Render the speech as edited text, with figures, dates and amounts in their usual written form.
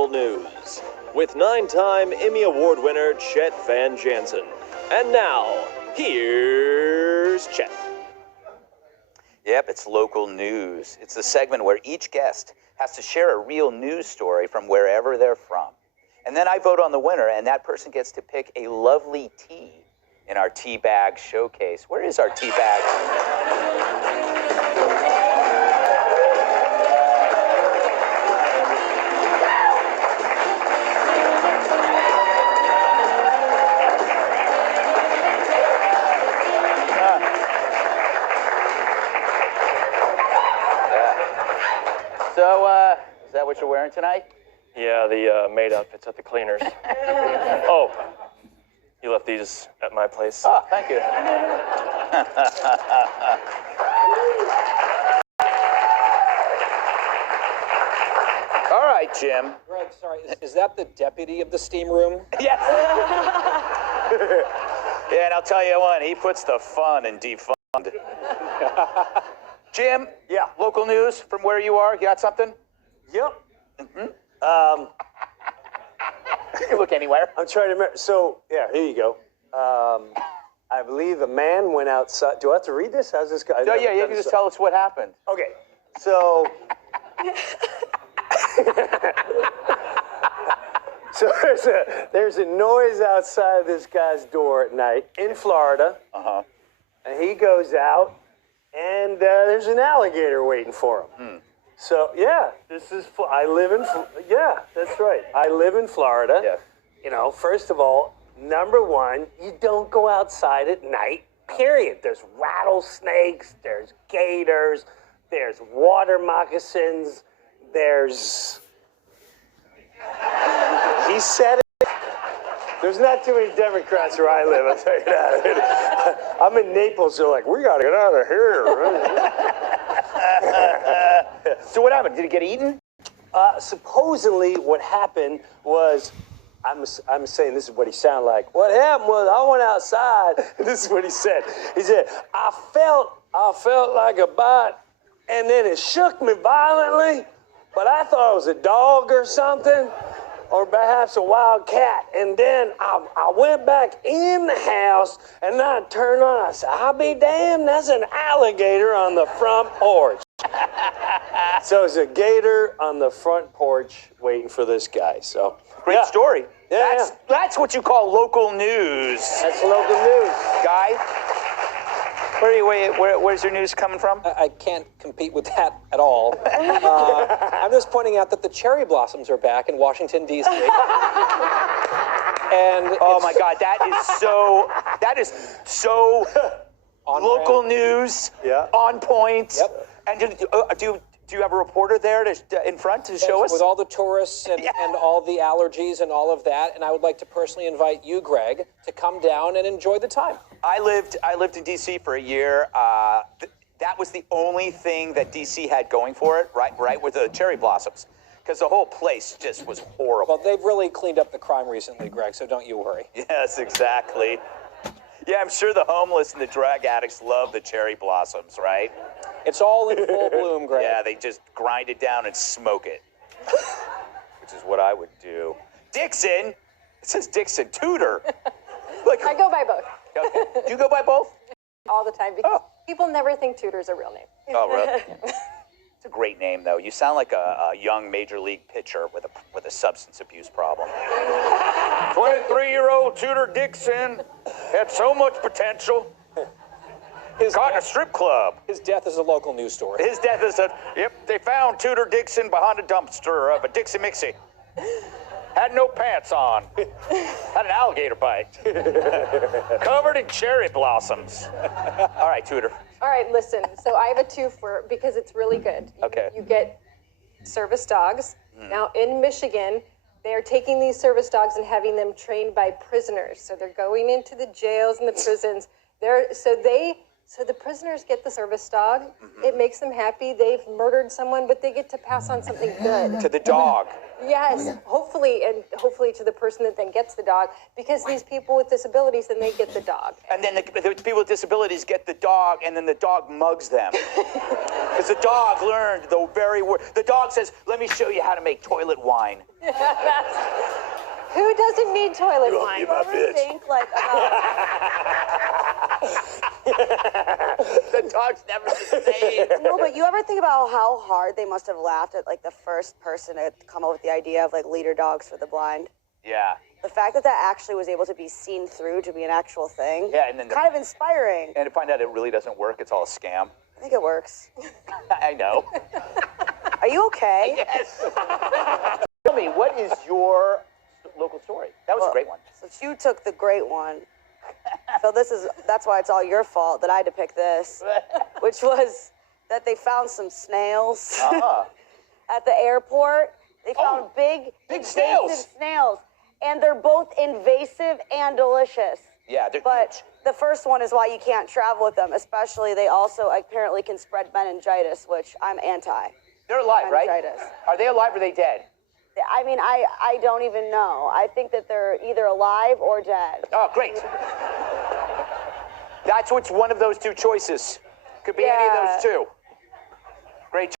local news with 9-time Emmy Award winner Chet Van Jansen. And now, here's Chet. Yep, it's local news. It's the segment where each guest has to share a real news story from wherever they're from. And then I vote on the winner, and that person gets to pick a lovely tea in our tea bag showcase. Where is our tea bag? So, is that what you're wearing tonight? Yeah, the maid outfit's at the cleaners. Oh, you left these at my place. Oh, thank you. All right, Jim. Greg, sorry, is that the deputy of the steam room? Yes. Yeah, and I'll tell you what, he puts the fun in defund. Jim, yeah, local news from where you are. You got something? Yep. Mm-hmm. You can look anywhere. I'm trying to remember. So, yeah, here you go. I believe a man went outside. Do I have to read this? How's this guy? No, yeah, you can just tell us what happened. Okay, so... So there's a noise outside of this guy's door at night in Florida. Uh-huh. And he goes out, and there's an alligator waiting for him. So, yeah, I live in, yeah, that's right. I live in Florida. Yeah. You know, first of all, number one, you don't go outside at night, period. There's rattlesnakes, there's gators, there's water moccasins, there's... He said it. There's not too many Democrats where I live, I'll tell you that. I'm in Naples, they're like, we gotta get out of here. So what happened? Did it get eaten? Supposedly what happened was, I'm saying this is what he sounded like. What happened was I went outside, and this is what he said. He said, I felt like a bite, and then it shook me violently, but I thought it was a dog or something, or perhaps a wild cat. And then I went back in the house, and then I turned on, I said, I'll be damned, that's an alligator on the front porch. So it's a gator on the front porch waiting for this guy, so. Great story. Yeah, That's what you call local news. That's local news. Guy, where's your news coming from? I can't compete with that at all. I'm just pointing out that the cherry blossoms are back in Washington, D.C. And oh my God, that is so on local brand. News, Yeah. on point. Yep. And do you have a reporter there in front to show us? With all the tourists and all the allergies and all of that, and I would like to personally invite you, Greg, to come down and enjoy the time. I lived in D.C. for a year. That was the only thing that D.C. had going for it, right, with the cherry blossoms, because the whole place just was horrible. Well, they've really cleaned up the crime recently, Greg, so don't you worry. Yes, exactly. Yeah, I'm sure the homeless and the drug addicts love the cherry blossoms, right? It's all in full bloom, Greg. Yeah, they just grind it down and smoke it, which is what I would do. Dixon? It says Dixon. Tudor. Like, I go by both okay. Do you go by both? all the time because people never think Tudor's a real name. Oh, really? It's a great name, though. You sound like a young major league pitcher with a substance abuse problem. 23-year-old Tudor Dixon had so much potential. Caught in a strip club. His death is a local news story. His death is they found Tudor Dixon behind a dumpster of a Dixie Mixie. Had no pants on. Had an alligator bite. Covered in cherry blossoms. All right, Tudor. All right, listen. So I have a twofer because it's really good. Okay. You get service dogs. Now in Michigan, they're taking these service dogs and having them trained by prisoners. So they're going into the jails and the prisons. They So the prisoners get the service dog. It makes them happy. They've murdered someone, but they get to pass on something good. To the dog. Yes, hopefully to the person that then gets the dog, because these people with disabilities, then they get the dog. And then the people with disabilities get the dog, and then the dog mugs them. Because the dog learned the very word. The dog says, "Let me show you how to make toilet wine." Who doesn't need toilet wine? my bitch. Think like about The dog's never the same. no, but you ever think about how hard they must have laughed at like the first person to come up with the idea of like leader dogs for the blind? Yeah. The fact that actually was able to be seen through to be an actual thing. Yeah, and then kind of inspiring. and to find out it really doesn't work, it's all a scam. I think it works. I know. Are you okay? Yes. Tell me, what is your local story? That was a great one. So you took the great one. So that's why it's all your fault that I had to pick this, which was that they found some snails at the airport. They found big snails. invasive snails, and they're both invasive and delicious. Yeah, they're But huge. the first one is why you can't travel with them, especially they also apparently can spread meningitis, which I'm anti. They're alive, right? meningitis. Are they alive or are they dead? I mean, I don't even know. I think that they're either alive or dead. Oh, great. That's what's one of those two choices. Could be any of those two. Great.